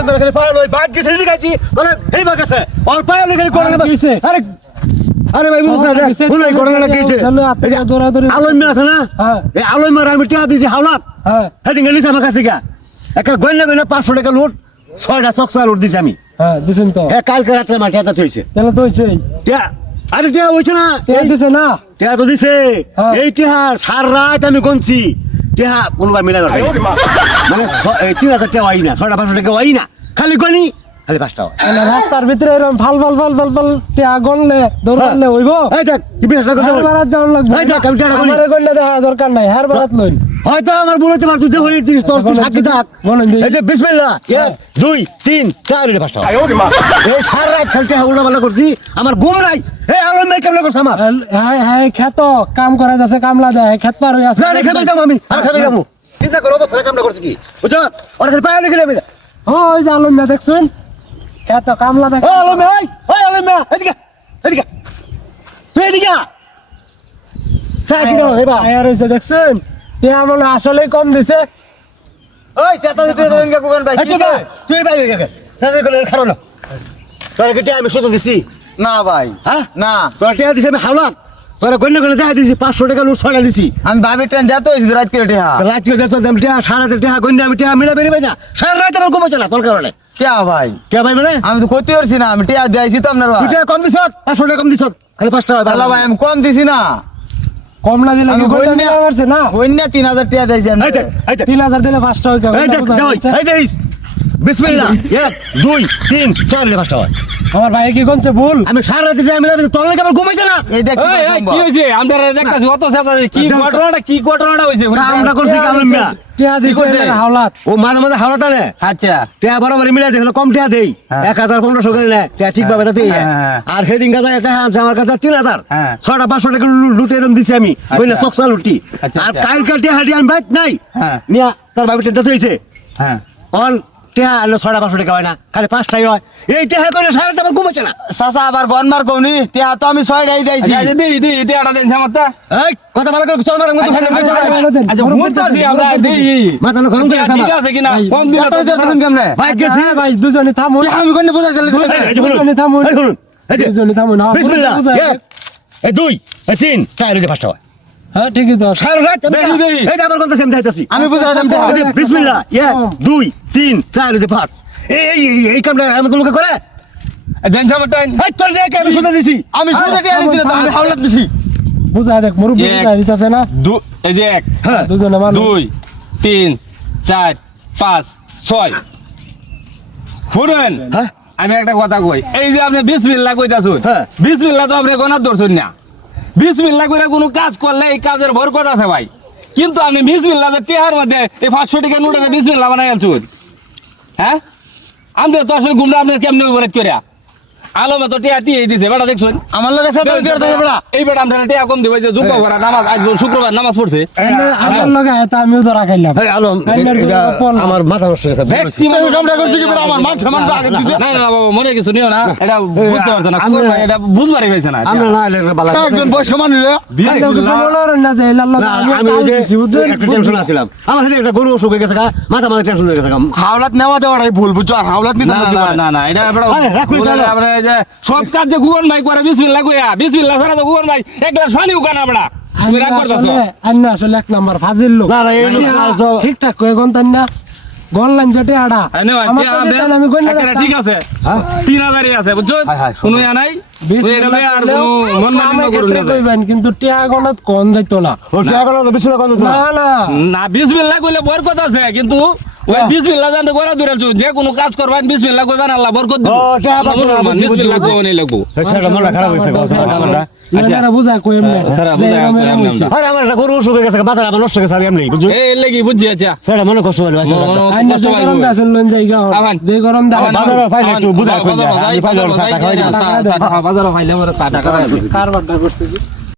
আলম মেরে খালি পায়ে লই বাদ গেছে বলে এই অল পায়ে লই খালি আরে আরে ভাই বুঝছ না এই আছে না? হ্যাঁ। এই আমি টিয়া দিছি হাওলাত। হ্যাঁ। হেদিন গেলিস আমার কাছে গা একটা গয়না গয়না পাঁচশো টাকা লুট ছয়টা চকসা লুট দিছি আমি। হ্যাঁ দিছেন তো। হ্যাঁ কালকে মাঠে হাতে থইছে। তাহলে তো হইছেই টিয়া আরে টিয়া হইছে না টিয়া দিছে না? টিয়া তো দিছে। হ্যাঁ। এই টিয়া সার রাত আমি গনছি। মিলা যাবে মানে তিন হাজার টাকা হয় না ছয়টা পাঁচশো টাকা হয় না। খালি গনি খালি পাঁচটা হয় রাস্তার ভিতরে এরকম ফাল ফাল ফাল ফাল ফাল গনলে দৌড়ালে হইব? এই দেখ কি বিশ্বাস করতে হার বারাত যাওয়ার লাগবে এই দেখ, আমি গনি। আমারে গনলে দেখা দরকার নাই হার বারাত লইন। হয়তো আমার বলতে পার তুই দেখলি জিনিস তোর সাক্ষী থাক। এই যে বিসমিল্লাহ এক দুই তিন চার পাঁচটা হয়। এই সার রাত খেলতে উল্টা করছি আমার ঘুম নাই। এই আলম মেয়ে কেমন করছে আমার? হ্যাঁ হ্যাঁ খেত কাম করে যাচ্ছে কামলা দেয় খেত পার হয়ে আছে। খেতে যাব আমি আর খেতে যাব। চিন্তা করো অবস্থা কামটা করছি কি? বুঝছ? ওর খালি পায়ে লেগে নেবে ও ওই যে আলম দেখছুন? খেত কামলা দেখ ও আলম ভাই ওই আলম ভাই এদিকে এদিকে। তুই এদিকে আয়ার হইছে দেখছুন আসলেই কম দিছে। ওই চেতা দিতে রোহিঙ্গা ভাই তুই ভাই, তুই ভাই এদিকে চা করে খারো না। তোর কেটে আমি শুধু দিছি? না ভাই হ্যাঁ? না। তোর টিয়া দিছি আমি হাওলাত। তোর গন্য গন্য দেখা দিছি পাঁচশো টাকা লুট ছয়টা দিছি। আমি ভাবি ট্রেন যেতে রাত করে টেহা। রাত করে যেত আমি টিয়া সারা রাতে টিয়া গন্য আমি টিয়া মিলা বেরিয়ে না। সারা রাত আমার ঘুমাচ্ছে না তোর কারণে। কে ভাই? কে ভাই মানে? আমি তো ক্ষতি করছি না আমি টিয়া দিয়েছি তো আপনার ভাই। টিয়া কম দিছ পাঁচশো টাকা কম দিছ। খালি পাঁচটা হয় আল্লাহ ভাই আমি কম দিছি না। কম না দিলে আমি কি নিয়ে না। পারছে না? অন্য তিন হাজার টিয়া দিয়েছি আমি। এই দেখ এই দেখ। তিন হাজার দিলে পাঁচটা দেখ বিসমিল্লাহ। এক দুই তিন চার পাঁচটা হয়। আমার ভাই কি কোনছে ভুল? আমি সারা রাতে মিলা তোর লাগে আমার ঘুমাইছে না। কি এই, এই, কি হয়েছে আমরা দেখতেছি অত চেঁচা কি ঘটনাটা কি ঘটনাটা হয়েছে কামটা করছি কালম মিয়া। টিয়া দিছে করছে? হাওলাত। ও মাঝে মাঝে হাওলাত আনে। আচ্ছা। টিয়া বরাবর মিলা দেখল কম টিয়া দেই। হ্যাঁ। এক হাজার পনেরোশো করে নেয় টিয়া ঠিক ভাবে তাতেই হ্যাঁ, হ্যাঁ। আর সেদিন কাজা একটা আছে আমার কাছে তিন হাজার। হ্যাঁ। ছয়টা পাঁচশো টাকা লুটে এরম দিছি আমি। বইলে আচ্ছা। চকসা লুটি। আচ্ছা, আর আচ্ছা। কালকে টিয়া হাঁটি আমি বাইক নাই। হ্যাঁ। নিয়া তার ভাবি টেনটা হয়েছে হ্যাঁ। অল টিয়া আনলো ছয়টা পাঁচশো টাকা হয় না খালি পাঁচটাই হয়। এই টিয়া করে সারা আমার ঘুমাচ্ছে না। চাচা আবার গনমার কৌনি টিয়া তো আমি ছয়টাই দিয়েছি। আচ্ছা দি দি দি এটা দেন সামতা এই কথা ভালো করে চল মারা মতো আচ্ছা আচ্ছা মুরতা দি আমরা দেই মাথা গরম করে ঠিক আছে কিনা? কম দিলে তো কেমনে বাইক গেছি ভাই দুজনে থামুন। আমি কোন বোঝা দিলে এই যে বলুন, দুজনে থামুন। এই শুনুন, দুজনে থামুন বিসমিল্লাহ, এক, এই দুই, এই তিন, চার, এই পাঁচটা হয়। হ্যাঁ ঠিকই তো। আছে। সারা রাত আমি দেখি, দেখি। এই যে কথা আমি যাইতাছি। আমি বুঝা দিলাম টিয়া এই যে বিসমিল্লাহ, এক, দুই, তিন, চার, যে পাঁচ। এই, এই, এই, এই কামটা আমাদের লোকে করে? দেন সামতা এই তোর যে আমি শুনে দিছি। আমি শুধু টিয়া দিছি না আমি হাওলাত দিছি। বুঝা দেখ মুরব্বি বুঝা দিতেছে না? দু এই যে এক। দুজনে মানুষ দুই তিন চার পাঁচ ছয়। শুনেন হ্যাঁ, আমি একটা কথা কই। এই যে আপনি বিসমিল্লাহ কইতাছুন। হ্যাঁ। বিসমিল্লাহ তো আপনি কোনা ধরছুন না। বিসমিল্লাহ করে কোনো কাজ করলে এই কাজের বরকত আছে ভাই। কিন্তু আমি বিসমিল্লা যে টেহার মধ্যে এই পাঁচশো টাকা নোটে বিসমিল্লাহ বানাই আনছুন হ্যাঁ? আমি তো আসলে গুমরা আপনার কেমনে উপরে করে আলমে তো টেহা টিয়ে দিছে বেটা দেখছুন? আমার লগে সাথে দিয়ে দাও বড়া এই বেটা আমরা টেহা কম দিব যে জুব্বা করা নামাজ আজ শুক্রবার নামাজ পড়ছে। আমার লগে আয় তা আমিও ধরা খাইলাম। এই আলম, কাইলার এটা জন্য পড়লাম। আমার মাথা নষ্ট গেছে, ব্যক্তি মানুষ কামটা করছি কি বড়া আমার মান সম্মান আগে দিছে। না না না বাবা মনে কিছু নিও না এটা বুঝতে পারছে না কোন ভাই এটা বুঝবারই পাইছে না আমরা না এলে বালা একজন বয়স সমান রে। আমিও কিছু মনে করেন না যে এলার লগে আমি ওই যে একটা টেনশন আছিলাম। আমার সাথে একটা গরু অসুখ হয়ে গেছে মাথা মাথা টেনশন হয়ে গেছে হাওলাত নেওয়া দেওয়াটাই ভুল বুঝছ? আর হাওলাত নিতে না না না। না এটা বড় যে সব কাজ যে গুগন ভাই করে বিসমিল্লাহ কইয়া বিসমিল্লাহ ছাড়া তো গুগন ভাই এক গ্লাস পানি উকানা বড়া তুমি রাগ করতেছো? আসলে এক নাম্বার ফাজিল লোক। না, না, এই লোক তো- ঠিকঠাক কয়ে গন্তান না। গনলাইন জটে আড়া। দেন, আমি ঠিক আছে। তিন হাজারই আছে বুঝছ? হ্যাঁ, হ্যাঁ, কোনো ইয়া নাই। কিন্তু কোন যাইতো না। কইলে বরকত আছে কিন্তু ওই বিসমিল্লাহ জানতে করে দূরে যে কোনো কাজ করবেন বিসমিল্লাহ কইবেন আল্লাহ বরকত দিব। ও, করে আবার বুঝি, বিসমিল্লাহ। কইনি লাগবো। ছেলেটা মনটা খারাপ কামড়টা। আচ্ছা। বুঝা কই এমনি। স্যারা, বুঝা কই এমনি আরে আমার গরু অসুখ গেছে গা, আমার নষ্ট গেছে আর এমনি, বুঝছ? এই লেগি বুঝছি আচ্ছা। ছেলেটা মনে কষ্ট হলো, আচ্ছা, আইনা যে গরম দাসন লন জায়গা যে গরম দাস বাজারে পাইলে একটু বুঝা কই যায়, পাইলে ওর চা টা বাজারে পাইলে ওরা চা টা খাওয়াই দিবো। কারবারটা করছে? কি